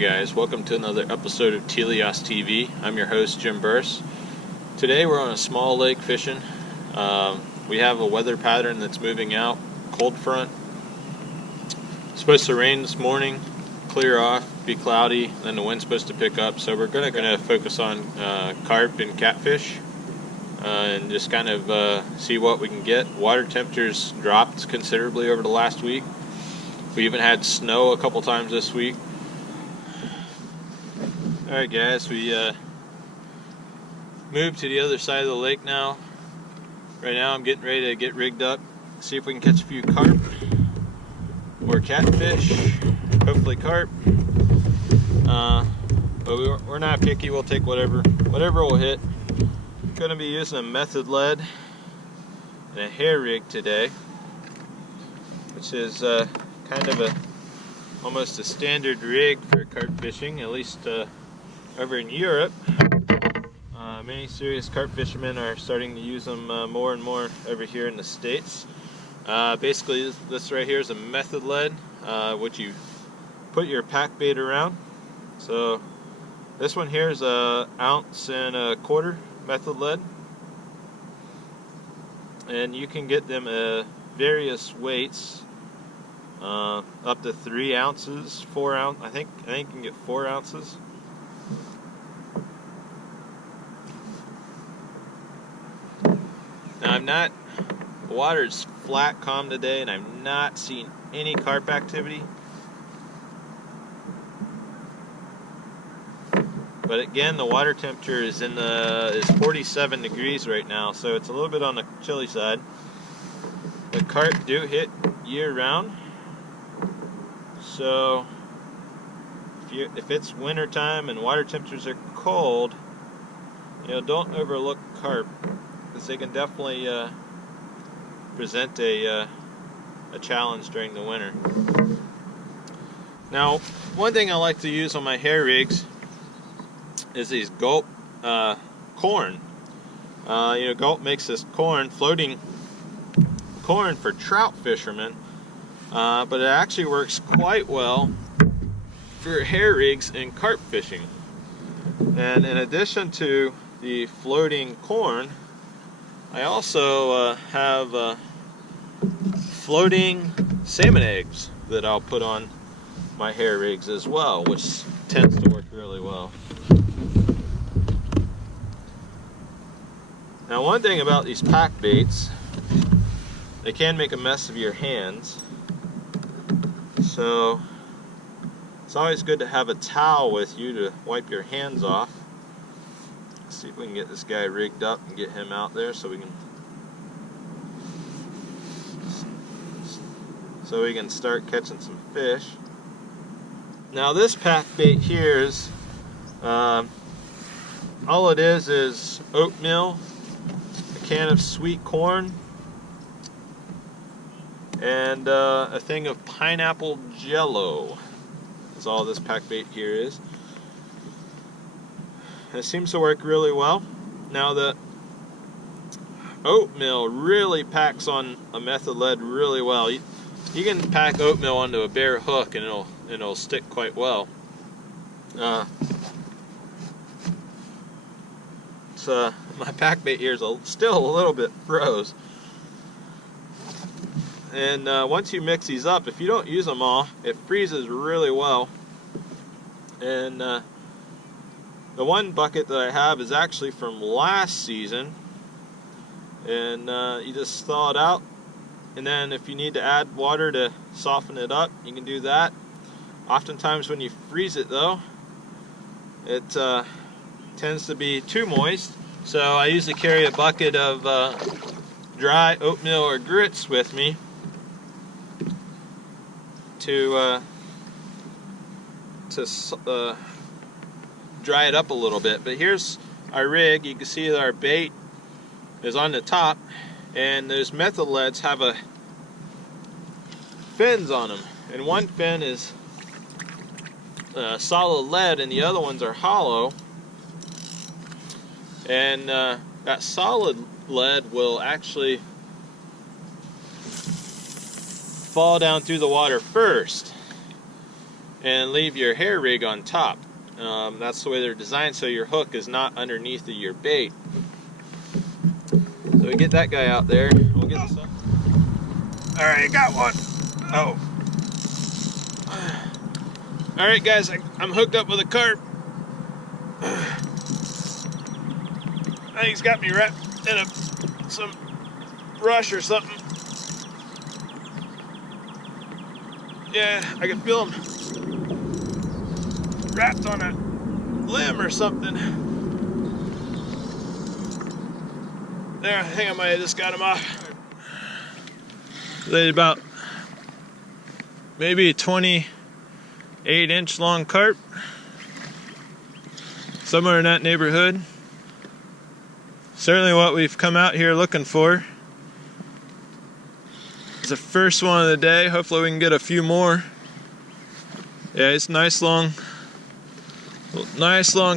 Hi guys, welcome to another episode of Teleost TV. I'm your host Jim Burse. Today we're on a small lake fishing. We have a weather pattern that's moving out, cold front. It's supposed to rain this morning, clear off, be cloudy, then the wind's supposed to pick up. So we're going to focus on carp and catfish and just kind of see what we can get. Water temperatures dropped considerably over the last week. We even had snow a couple times this week. Alright guys, we moved to the other side of the lake now. Right now I'm getting ready to get rigged up, see if we can catch a few carp or catfish, hopefully carp. But we're not picky, we'll take whatever will hit. Going to be using a method lead and a hair rig today, which is kind of almost a standard rig for carp fishing, at least over in Europe. Many serious carp fishermen are starting to use them more and more over here in the States. Basically, this right here is a method lead, which you put your pack bait around. So this one here is 1.25 ounces method lead, and you can get them various weights, up to 3 ounces, 4 ounce. I think you can get 4 ounces. Now the water's flat, calm today, and I'm not seeing any carp activity. But again, the water temperature is 47 degrees right now, so it's a little bit on the chilly side. The carp do hit year round, so if it's winter time and water temperatures are cold, don't overlook carp, because they can definitely present a challenge during the winter. Now, one thing I like to use on my hair rigs is these Gulp corn. Gulp makes this floating corn for trout fishermen, but it actually works quite well for hair rigs and carp fishing. And in addition to the floating corn, I also have floating salmon eggs that I'll put on my hair rigs as well, which tends to work really well. Now, one thing about these pack baits, they can make a mess of your hands, so it's always good to have a towel with you to wipe your hands off. Let's see if we can get this guy rigged up and get him out there so we can start catching some fish. Now, this pack bait here is all it is oatmeal, a can of sweet corn, and a thing of pineapple jello. That's all this pack bait here is. It seems to work really well. Now, the oatmeal really packs on a method lead really well. You can pack oatmeal onto a bare hook and it'll stick quite well. My pack bait here is still a little bit froze. And once you mix these up, if you don't use them all, it freezes really well. And the one bucket that I have is actually from last season, and you just thaw it out, and then if you need to add water to soften it up, you can do that. Oftentimes when you freeze it though, it tends to be too moist, so I usually carry a bucket of dry oatmeal or grits with me to dry it up a little bit. But here's our rig. You can see that our bait is on the top, and those method leads have fins on them, and one fin is solid lead and the other ones are hollow, and that solid lead will actually fall down through the water first. and leave your hair rig on top. That's the way they're designed, so your hook is not underneath of your bait. So we get that guy out there. We'll get this up. All right, got one. Oh. All right, guys, I'm hooked up with a carp. I think he's got me wrapped in some brush or something. Yeah, I can feel him wrapped on a limb or something. There, I think I might have just got him off. They're about maybe a 28-inch long carp, somewhere in that neighborhood. Certainly what we've come out here looking for. It's the first one of the day. Hopefully we can get a few more. Yeah, it's nice long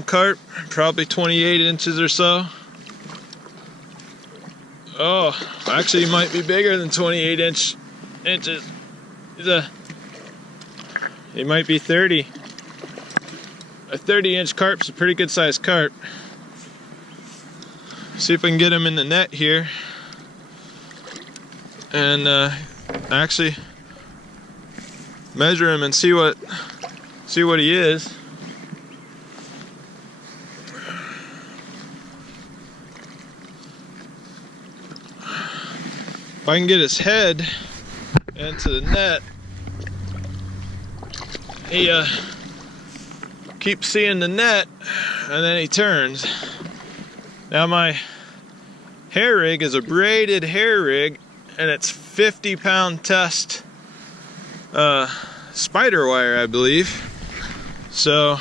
carp, probably 28 inches or so. Oh, actually, he might be bigger than 28 inches. He might be 30. A 30-inch carp's a pretty good sized carp. See if we can get him in the net here, and actually measure him and see what he is. If I can get his head into the net, he keeps seeing the net and then he turns. Now my hair rig is a braided hair rig, and it's 50-pound test spider wire, I believe. So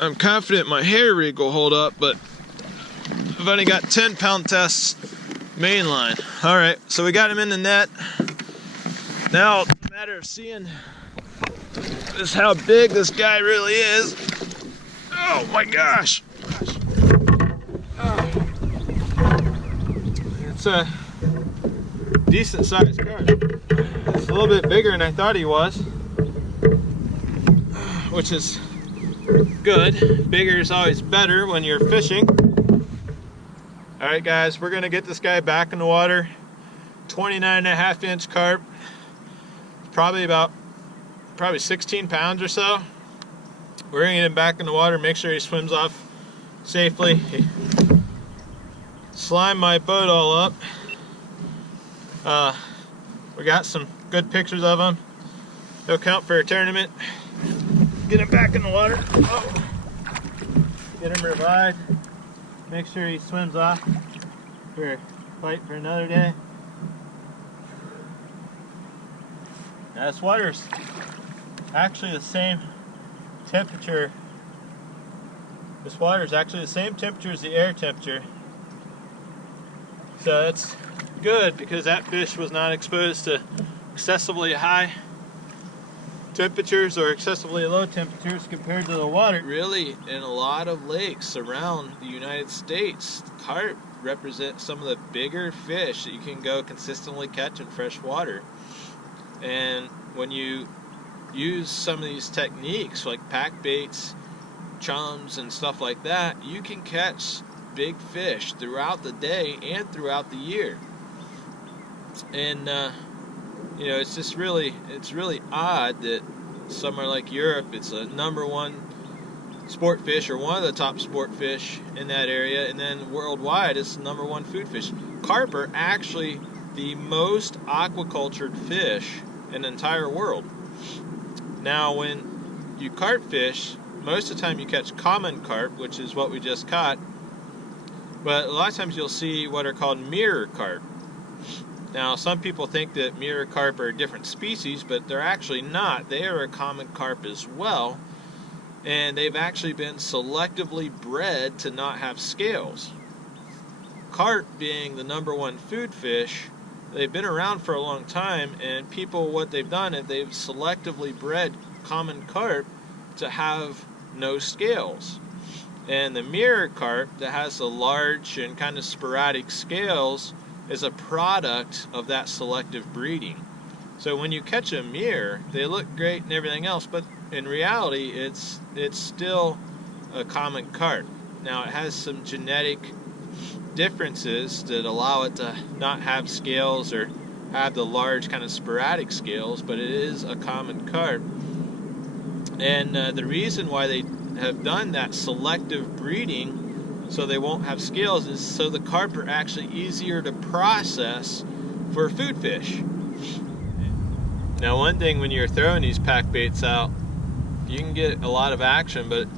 I'm confident my hair rig will hold up, but I've only got 10-pound tests mainline. Alright, so we got him in the net. Now it's a matter of seeing just how big this guy really is. Oh my gosh! It's a decent sized carp. It's a little bit bigger than I thought he was, which is good. Bigger is always better when you're fishing. Alright guys, we're gonna get this guy back in the water. 29.5-inch carp. Probably 16 pounds or so. We're gonna get him back in the water, make sure he swims off safely. He slimed my boat all up. We got some good pictures of him. He'll count for a tournament. Get him back in the water. Oh. Get him revived. Make sure he swims off for a fight for another day. Now this water's actually the same temperature. This water is actually the same temperature as the air temperature. So that's good because that fish was not exposed to excessively high temperatures or excessively low temperatures compared to the water. Really, in a lot of lakes around the United States, carp represent some of the bigger fish that you can go consistently catch in fresh water. And when you use some of these techniques like pack baits, chums, and stuff like that, you can catch big fish throughout the day and throughout the year. And you know, it's really odd that somewhere like Europe, it's a #1 sport fish, or one of the top sport fish in that area, and then worldwide it's the #1 food fish. Carp are actually the most aquacultured fish in the entire world. Now when you carp fish, most of the time you catch common carp, which is what we just caught, but a lot of times you'll see what are called mirror carp. Now some people think that mirror carp are a different species, but they're actually not. They are a common carp as well, and they've actually been selectively bred to not have scales. Carp being the #1 food fish, they've been around for a long time, and people, what they've done is they've selectively bred common carp to have no scales. And the mirror carp that has the large and kind of sporadic scales is a product of that selective breeding. So when you catch them here, they look great and everything else, but in reality, it's still a common carp. Now it has some genetic differences that allow it to not have scales or have the large kind of sporadic scales, but it is a common carp. And the reason why they have done that selective breeding so they won't have scales is so the carp are actually easier to process for food fish. Now one thing when you're throwing these pack baits out, you can get a lot of action, but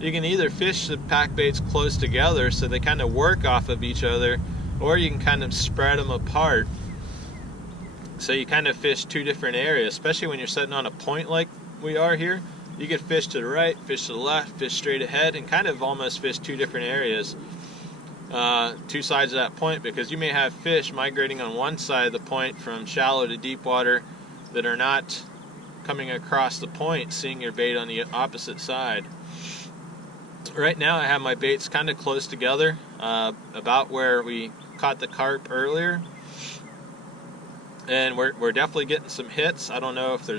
you can either fish the pack baits close together so they kind of work off of each other, or you can kind of spread them apart so you kind of fish two different areas, especially when you're sitting on a point like we are here. You could fish to the right, fish to the left, fish straight ahead, and kind of almost fish two different areas, two sides of that point, because you may have fish migrating on one side of the point from shallow to deep water that are not coming across the point, seeing your bait on the opposite side. Right now I have my baits kind of close together, about where we caught the carp earlier, and we're definitely getting some hits. I don't know if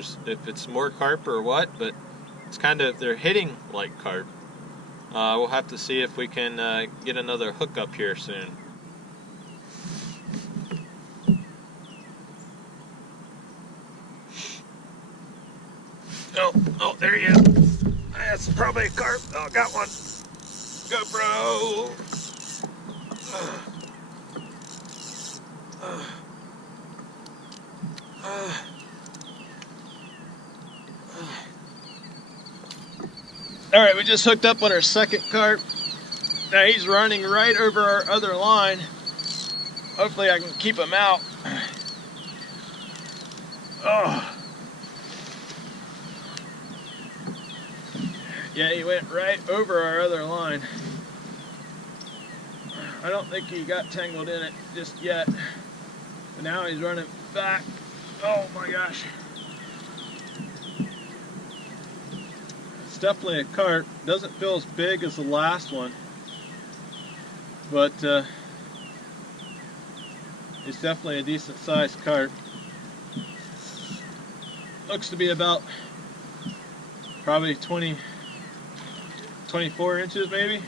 it's more carp or what, but it's kind of, they're hitting like carp. We'll have to see if we can get another hook up here soon. Oh, there he is. That's probably a carp. Oh, got one. GoPro. Alright, we just hooked up on our second carp. Now he's running right over our other line. Hopefully I can keep him out. Oh. Yeah, he went right over our other line. I don't think he got tangled in it just yet. But now he's running back. Oh my gosh. It's definitely a carp. Doesn't feel as big as the last one. But it's definitely a decent sized carp. Looks to be about probably 24 inches maybe.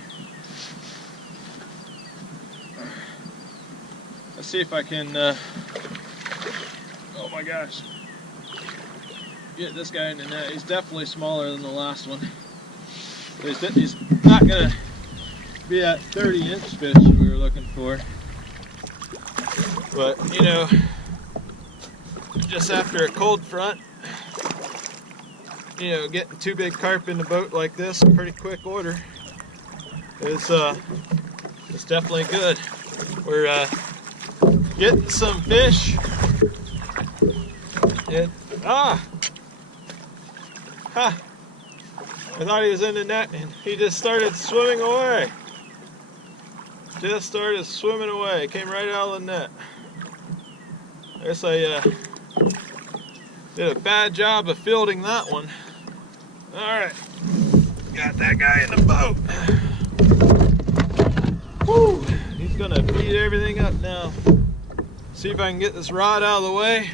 Let's see if I can, oh my gosh, get this guy in the net. He's definitely smaller than the last one. But he's not going to be that 30-inch fish we were looking for. But, you know, just after a cold front, you know, getting two big carp in the boat like this in pretty quick order is it's definitely good. We're getting some fish. And I thought he was in the net and he just started swimming away. Just started swimming away. Came right out of the net. I guess I did a bad job of fielding that one. Alright, got that guy in the boat. Woo! He's gonna beat everything up now. See if I can get this rod out of the way,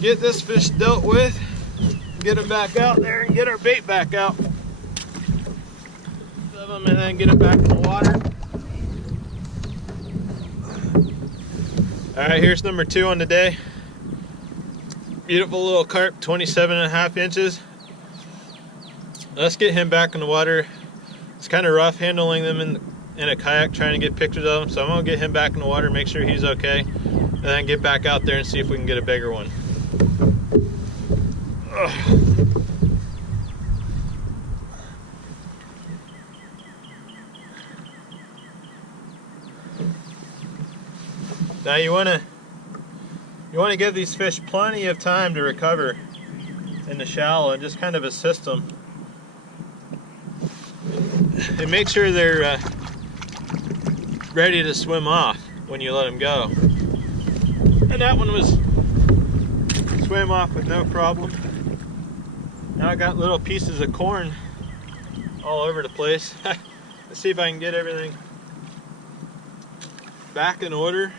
get this fish dealt with, get him back out there and get our bait back out. Shove him and then get it back in the water. Alright, here's number 2 on the day. Beautiful little carp, 27.5 inches. Let's get him back in the water. It's kind of rough handling them in a kayak, trying to get pictures of him, so I'm going to get him back in the water, make sure he's okay, and then get back out there and see if we can get a bigger one. Ugh. Now you want to give these fish plenty of time to recover in the shallow and just kind of assist them. And make sure they're ready to swim off when you let them go. And that one was swam off with no problem. Now I got little pieces of corn all over the place. Let's see if I can get everything back in order.